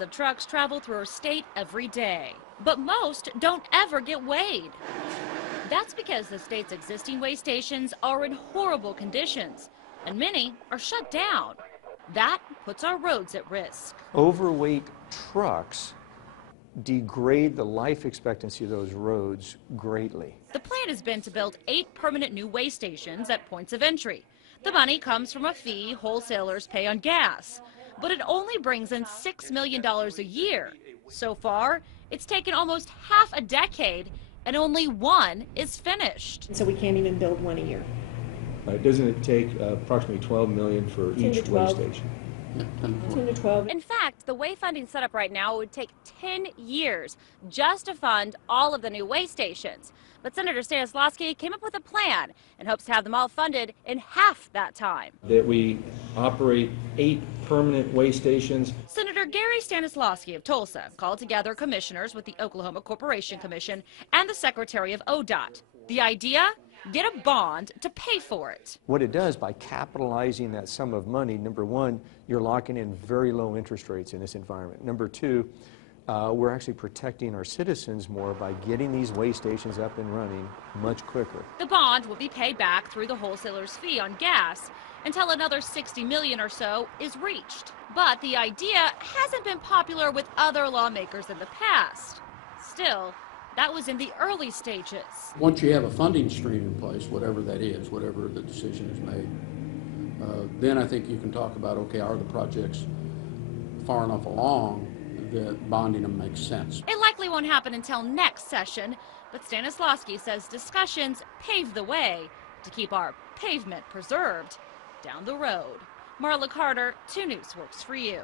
Thousands of trucks travel through our state every day, but most don't ever get weighed. That's because the state's existing weigh stations are in horrible conditions, and many are shut down. That puts our roads at risk. Overweight trucks degrade the life expectancy of those roads greatly. The plan has been to build 8 permanent new weigh stations at points of entry. The money comes from a fee wholesalers pay on gas, but it only brings in $6 million a year. So far, it's taken almost half a decade, and only one is finished. So we can't even build one a year. Doesn't it take approximately $12 million for 10 to each weigh 12. station? 10 to 12. In fact, the way funding set up right now would take 10 years just to fund all of the new weigh stations. But Senator Stanislawski came up with a plan and hopes to have them all funded in half that time. That we operate 8 permanent weigh stations. Senator Gary Stanislawski of Tulsa called together commissioners with the Oklahoma Corporation Commission and the Secretary of ODOT. The idea? Get a bond to pay for it. What it does by capitalizing that sum of money, number one, you're locking in very low interest rates in this environment. Number two, we're actually protecting our citizens more by getting these weigh stations up and running much quicker. The bond will be paid back through the wholesaler's fee on gas until another $60 million or so is reached. But the idea hasn't been popular with other lawmakers in the past. Still, that was in the early stages. Once you have a funding stream in place, whatever that is, whatever the decision is made, then I think you can talk about, okay, are the projects far enough along that bonding them makes sense. It likely won't happen until next session, but Stanislawski says discussions pave the way to keep our pavement preserved down the road. Marla Carter, 2 News works for you.